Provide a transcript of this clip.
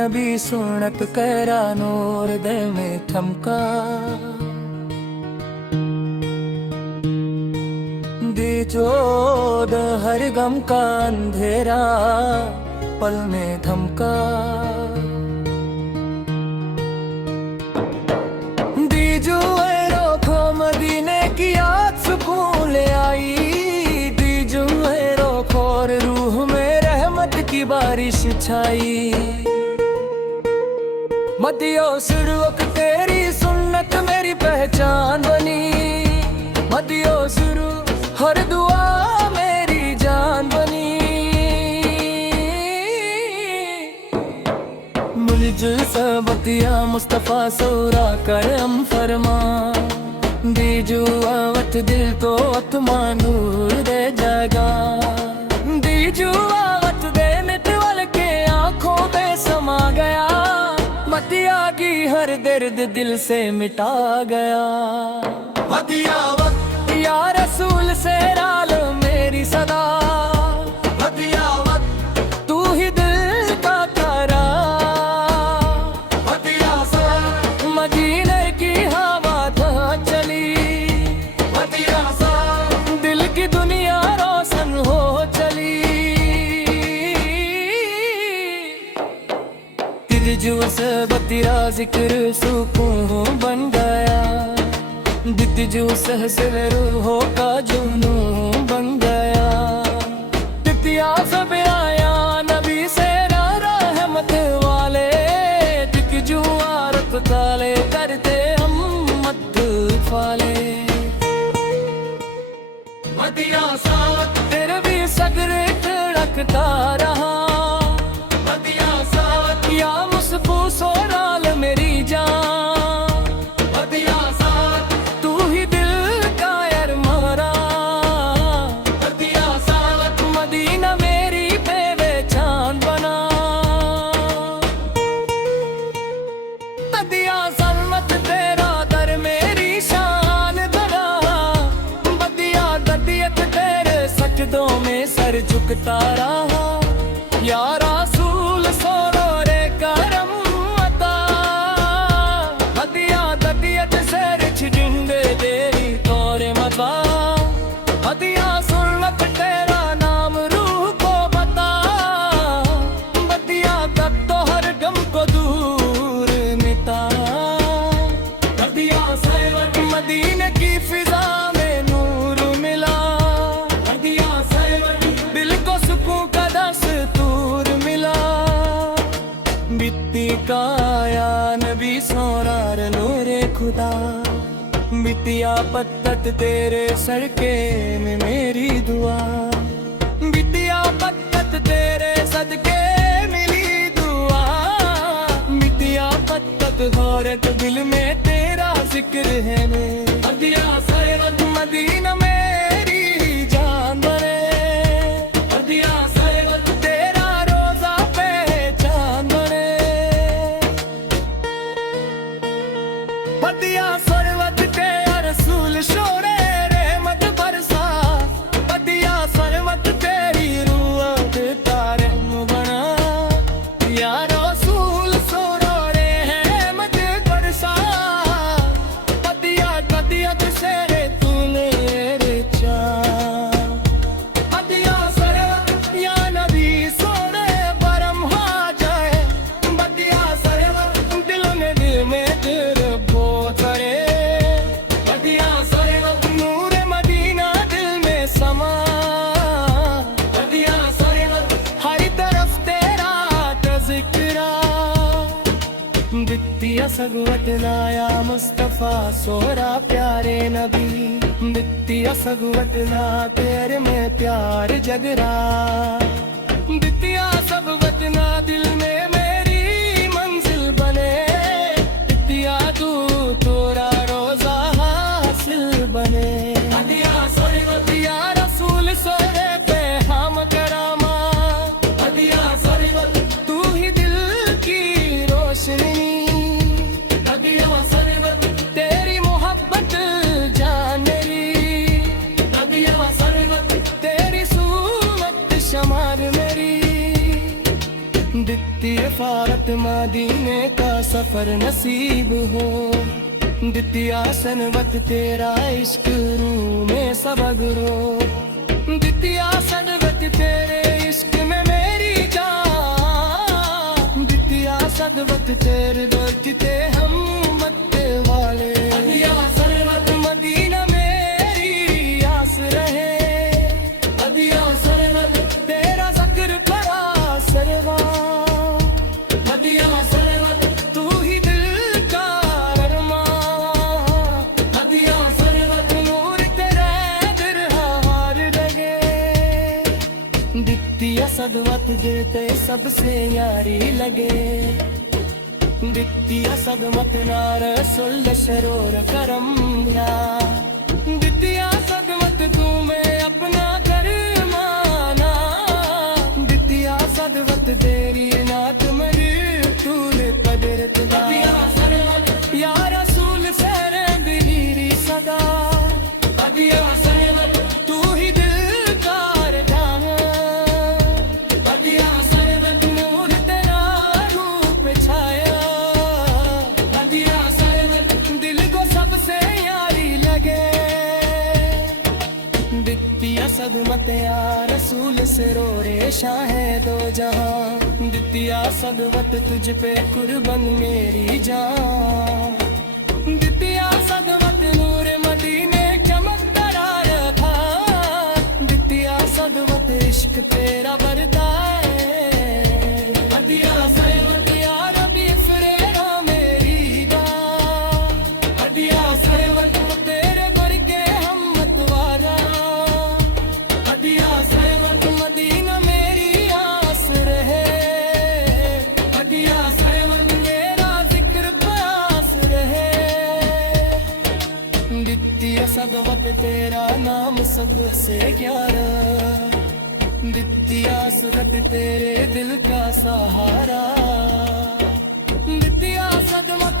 नबी सुनत कैरा नूर दिल में थमका। दीजोद हर गम का अंधेरा पल में धमका। दीजो रोको मदीने की याद सुकून ले आई। दीजो रोको और रूह में रहमत की बारिश छाई। मदियो शुरुआत तेरी सुन्नत मेरी पहचान बनी। मदियो शुरू हर दुआ मेरी जान बनी। मुलजुल सबतिया मुस्तफा सोरा करम फरमा। दीजू आवत दिल तो अतमा नूर दे जगा। दीजू आवत दे मितवल के आंखों पे समा गया। मदिया की हर दर्द दिल से मिटा गया। मदिया वक्त या रसूल से राल मेरी सदा। मदिया वक्त तू ही दिल का करा। मदिया सा मदीने की हवा था चली। मदिया सा दिल की दुनिया रोशन हो चली। तिरजू से बतिरा जिक्र सुकून बन गया। दित्तिजू सहसिल रूहों का जुनून बन गया। तितिया सब आया नबी से रहमत वाले। तिकजू आरत ताले करते हम मत फाले। मदिया साथ तेरे भी सगर रखता रहा। मदिया साथ या मुस्फू सोराल मेरी जान। में सर झुकता रहा या रसूल सोरो रे करम अता। हदिया दतियत से रिछ जिंदे देरी तोरे मता। हदिया सुन्नत तेरा नाम रूह को बता। बतिया तक तो हर गम को दूर मिटा। हदिया सैवत मदीने की फिजा में नूर मिला। बित्ती काया नबी सोरार नूरे खुदा। बितिया पत्तत तेरे सड़के में मेरी दुआ। बितिया पत्तत तेरे सदके मिली दुआ। बितिया पत्तत गौरत दिल में तेरा जिक्र है। मदिया सैवत मदीना मेरी जान बने। मदिया सैवत तेरा रोजा पहचान बने। मदिया सरवत के रसूल शोरे रहमत बरसा। मदिया सरवत तेरी रूह तारम बना। या रसूल सोरो रहमत बरसा। मदिया तदियत से तूने रिचा। मदिया सरवत या नबी सोरे परम हो जाए। मदिया सरवत दिल में दिल करे। मदिया सरवत नूर मदीना दिल में समा। मदिया सरवत हर तरफ तेरा तज़किरा। बित्तिया सगवत लाया मुस्तफा सोरा प्यारे नबी। बित्तिया सगवत ला तेरे में प्यार जगरा। बित्तिया सगवत ना दिल में मेरी मंजिल बने। बित्तिया तू तोरा रोजा हासिल बने। मदिया सरवत या रसूल सोरे पे हम करामा। मदिया सरवत तू ही दिल की रोशनी। मदिया सरवत तेरी मोहब्बत जान मेरी। मदिया सरवत तेरी सूरत शमा मदीने का सफर नसीब हो। दितिया सनवत तेरा इश्क रूह में सबग रो। दितिया सनवत तेरे इश्क में मेरी जान। दितिया सनवत तेरे बरकते हम मत्ते वाले। दितिया सनवत मदीना मेरी आस रहे। दितिया सनवत तेरा ज़िक्र परा सरवा। दितिया सनवत तू ही दिल का अरमान। दितिया सनवत नूर तेरा दिलहार लगे। दितिया सदवत देते सबसे यारी लगे। दितिया सदमत नार सुल शरोर करम या। दितिया सदमत तू में अपना घर माना। दितिया सदवत तेरी नात मरी तूल कदरत दा। या रसूल सहरे बिलीरी सदा। दितिया सनवत तू ही दिल का जाना। दितिया सनवत नूर तेरा रूप छाया। दितिया सनवत दिल को सबसे यारी लगे। दितिया सदमत या रसूल से रो रे शाहे दो जहां। दितिया सदवत तुझ पे कुर्बान मेरी जान। दितिया सदवत नूर मदीने चमकता रखा। दितिया सदवत इश्क तेरा बरता है। दितिया सदवत या रबी फरेरा मेरी जान। दितिया सदवत तेरे बरके हम मतवारा। दितिया सदवत मदीना मेरी आस रहे। दितिया सदवत मेरा जिक्र पास रहे। दितिया सदवत तेरा नाम सबसे प्यारा। दितिया सदवत तेरे दिल का सहारा। दितिया सदवत